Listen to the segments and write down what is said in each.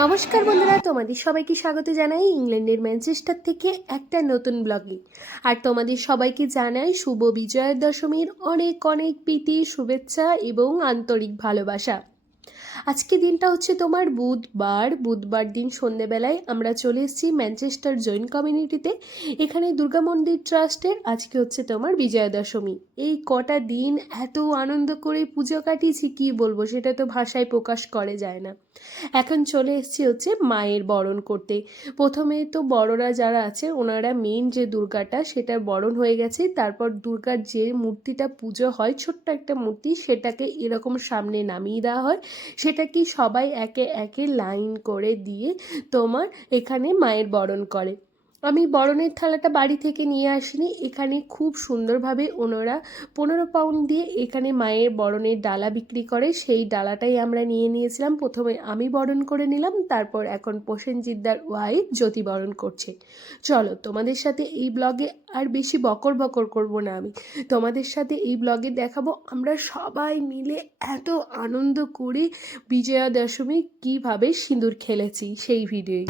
নমস্কার বন্ধুরা, তোমাদের সবাইকে স্বাগত জানাই ইংল্যান্ডের ম্যানচেস্টার থেকে একটা নতুন ব্লগে। আর তোমাদের সবাইকে জানাই শুভ বিজয়া দশমীর অনেক অনেক প্রীতি, শুভেচ্ছা এবং আন্তরিক ভালোবাসা। আজকে দিনটা হচ্ছে তোমার বুধবার দিন সন্ধ্যেবেলায় আমরা চলে এসেছি ম্যানচেস্টার জৈন কমিউনিটিতে। এখানে দুর্গা মন্দির ট্রাস্টের আজকে হচ্ছে তোমার বিজয়া দশমী। এই কটা দিন এত আনন্দ করে পুজো কাটিয়েছি, কি বলবো, সেটা তো ভাষায় প্রকাশ করা যায় না। এখন চলে এসেছি হচ্ছে মায়ের বরণ করতে। প্রথমে তো বড়রা যারা আছে ওনারা মেন যে দুর্গাটা সেটার বরণ হয়ে গেছে, তারপর দুর্গার যে মূর্তিটা পুজো হয়, ছোট্ট একটা মূর্তি, সেটাকে এরকম সামনে নামিয়ে দেওয়া হয়। সেটা কি সবাই একে একে লাইন করে দিয়ে তোমার এখানে মায়ের বরণ করে। আমি বরণের থালাটা বাড়ি থেকে নিয়ে আসিনি, এখানে খুব সুন্দরভাবে ওনারা 15 পাউন্ড দিয়ে এখানে মায়ের বরণের ডালা বিক্রি করে, সেই ডালাটাই আমরা নিয়ে নিয়েছিলাম। প্রথমে আমি বরণ করে নিলাম, তারপর এখন প্রসেনজিৎদার ওয়াইফ জ্যোতি বরণ করছে। চলো তোমাদের সাথে এই ব্লগে আর বেশি বকর বকর করব না, আমি তোমাদের সাথে এই ব্লগে দেখাবো আমরা সবাই মিলে এত আনন্দ করে বিজয়া দশমী কীভাবে সিঁদুর খেলেছি সেই ভিডিওই।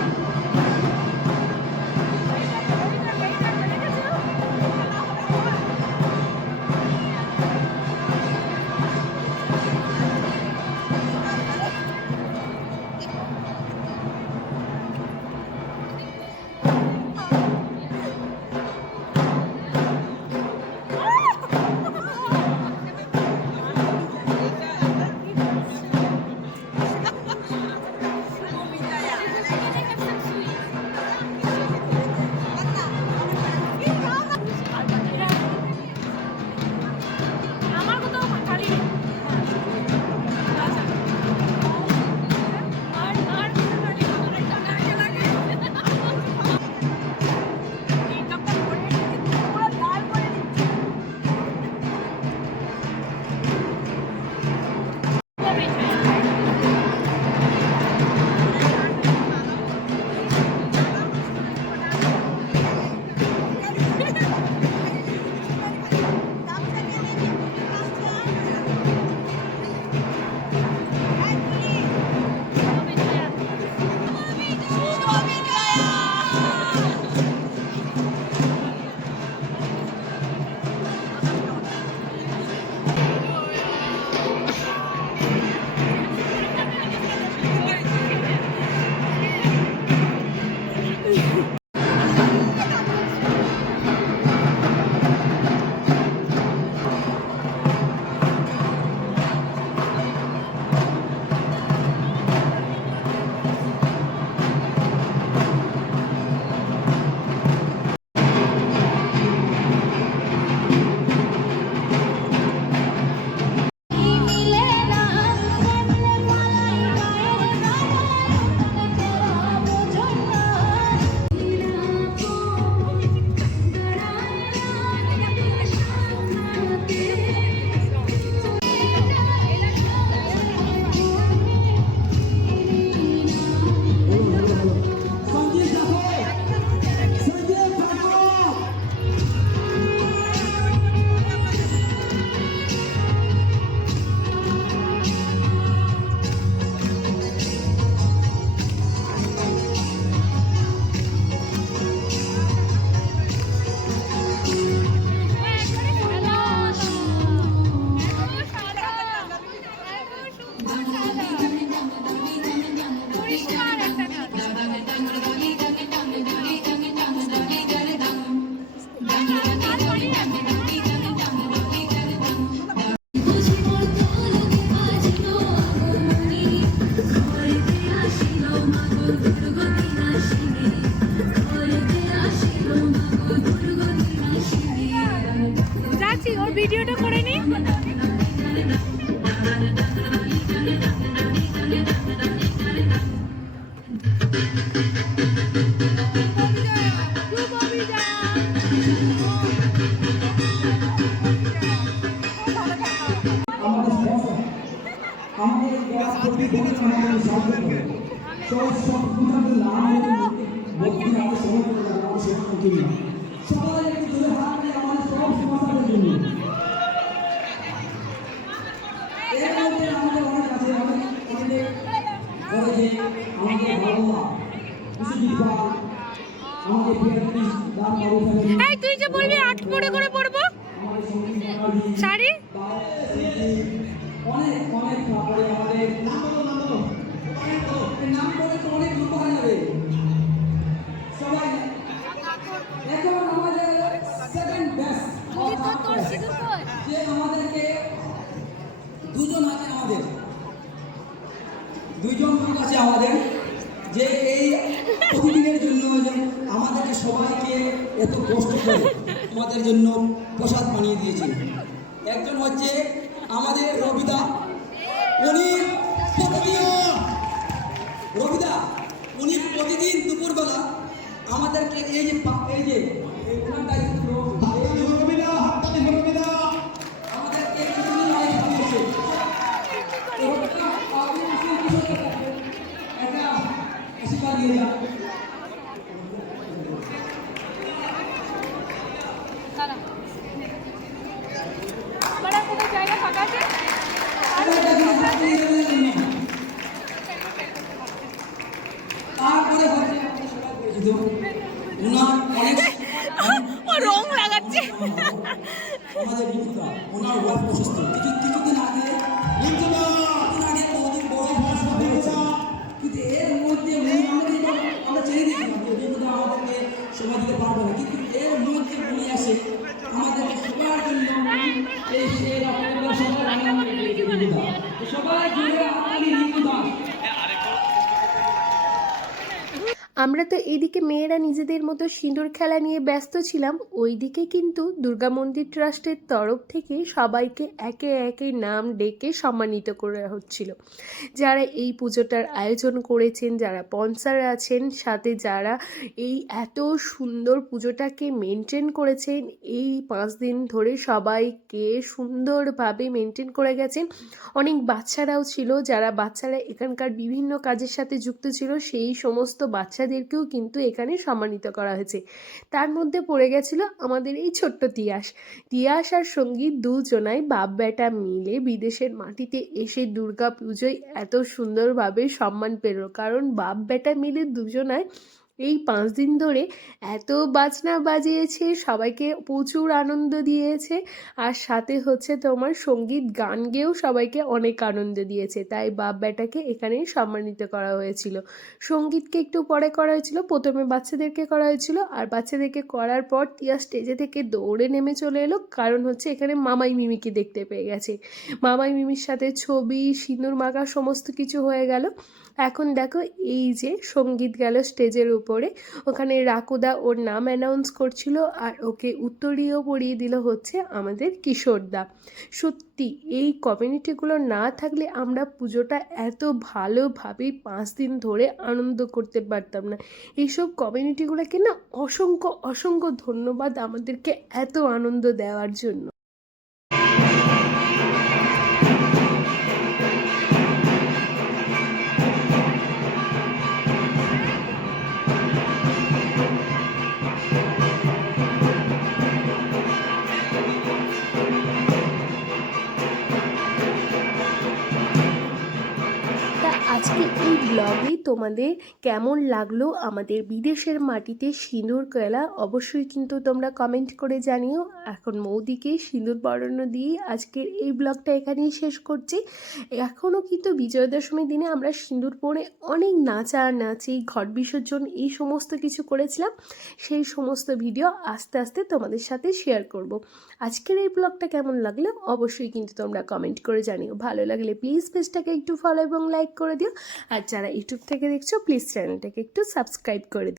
ভিডিওটা করে নি। আমাদের এই তুই যে বলবি 8 পরে করে পরবো শাড়ি। অনেক অনেক তারপরে আমাদের নাম করে তো অনেক লম্বা হয়ে যাবে সবাই। এখন আমাদের সেকেন্ড বেস্ট যে আমাদেরকে দুজন আছে, দুইজন লোক আছে আমাদের, যে এই প্রতিদিনের জন্য আমাদেরকে সবাইকে এত কষ্ট করে আমাদের জন্য প্রসাদ বানিয়ে দিয়েছে। একজন হচ্ছে আমাদের রবিদা, উনি প্রতিদিন দুপুরবেলা আমাদেরকে এই যে ওনার দায়িত্ব আমাদেরকে কিছুদিন আগে খাইয়েছে। একটা আশীর্বাদ দিয়ে যান। জায়গা ফাঁকা আছে তারপরে ওনার অনেক রং লাগাচ্ছে আমাদের রিঙ্কুদা, ওনার ওয়াইফ অসুস্থ, কিছুদিন আগে ওদের বড় ভাষা হয়েছে, কিন্তু এর মধ্যে আমরা চেয়ে দিয়েছিলাম যে রিঙ্কুদা আমাদেরকে সময় দিতে পারবে না, কিন্তু এর মধ্যে উনি আসে আমাদেরকে সবার জন্য এই সবাই জুড়ে আমাদের রিঙ্কুদা। আমরা তো এদিকে মেয়েরা নিজেদের মতো সিঁদুর খেলা নিয়ে ব্যস্ত ছিলাম, ওইদিকে কিন্তু দুর্গা মন্দির ট্রাস্টের তরফ থেকে সবাইকে একে একে নাম ডেকে সম্মানিত করা হচ্ছিল। যারা এই পুজোটার আয়োজন করেছেন, যারা স্পন্সর আছেন, সাথে যারা এই এত সুন্দর পুজোটাকে মেনটেন করেছেন, এই 5 দিন ধরে সবাইকে সুন্দরভাবে মেনটেন করে গেছেন। অনেক বাচ্চারাও ছিল, যারা বাচ্চারা এখানকার বিভিন্ন কাজের সাথে যুক্ত ছিল, সেই সমস্ত বাচ্চাদেরকেও কিন্তু এখানে সম্মানিত করা হয়েছে। তার মধ্যে পড়ে গেছিল আমাদের এই ছোট্ট তিয়াস আর সঙ্গীত, দুজনাই বাপ বেটা মিলে বিদেশের মাটিতে এসে দুর্গা পুজোয় এত সুন্দরভাবে সম্মান পেল, কারণ বাপ বেটা মিলে দুজনায় এই 5 দিন ধরে এত বাজনা বাজিয়েছে, সবাইকে প্রচুর আনন্দ দিয়েছে, আর সাথে হচ্ছে তোমার সঙ্গীত গান গেয়েও সবাইকে অনেক আনন্দ দিয়েছে। তাই বাপ বেটাকে এখানে সম্মানিত করা হয়েছিল। সঙ্গীতকে একটু পরে করা হয়েছিল, প্রথমে বাচ্চাদেরকে করা হয়েছিল, আর বাচ্চাদেরকে করার পর টিয়া স্টেজে থেকে দৌড়ে নেমে চলে এলো, কারণ হচ্ছে এখানে মামাই মিমিকে দেখতে পেয়ে গেছে। মামাই মিমির সাথে ছবি, সিঁদুর মাখা সমস্ত কিছু হয়ে গেল। এখন দেখো এই যে সঙ্গীত গেল স্টেজের উপরে, ওখানে রাকুদা ওর নাম অ্যানাউন্স করছিল, আর ওকে উত্তরীয় পরিয়ে দিল হচ্ছে আমাদের কিশোরদা। সত্যি এই কমিউনিটিগুলো না থাকলে আমরা পুজোটা এত ভালোভাবে 5 দিন ধরে আনন্দ করতে পারতাম না। এইসব কমিউনিটিগুলোকে না অসংখ্য অসংখ্য ধন্যবাদ আমাদেরকে এত আনন্দ দেওয়ার জন্য। আজকে এই ব্লগে তোমাদের কেমন লাগলো আমাদের বিদেশের মাটিতে সিঁদুর খেলা, অবশ্যই কিন্তু তোমরা কমেন্ট করে জানিও। এখন মৌদিকে সিঁদুর পরানো দিয়ে আজকের এই ব্লগটা এখানেই শেষ করছি। এখনও কিন্তু বিজয়া দশমীর দিনে আমরা সিঁদুর পরে অনেক নাচানাচি, ঘট বিসর্জন, এই সমস্ত কিছু করেছিলাম। সেই সমস্ত ভিডিও আস্তে আস্তে তোমাদের সাথে শেয়ার করব। আজকের এই ব্লগটা কেমন লাগলো অবশ্যই কিন্তু তোমরা কমেন্ট করে জানিও। ভালো লাগলে প্লিজ পেজটাকে একটু ফলো এবং লাইক করে দিও, আর যারা ইউটিউব থেকে দেখছো প্লিজ চ্যানেলটাকে একটু সাবস্ক্রাইব করে দিও।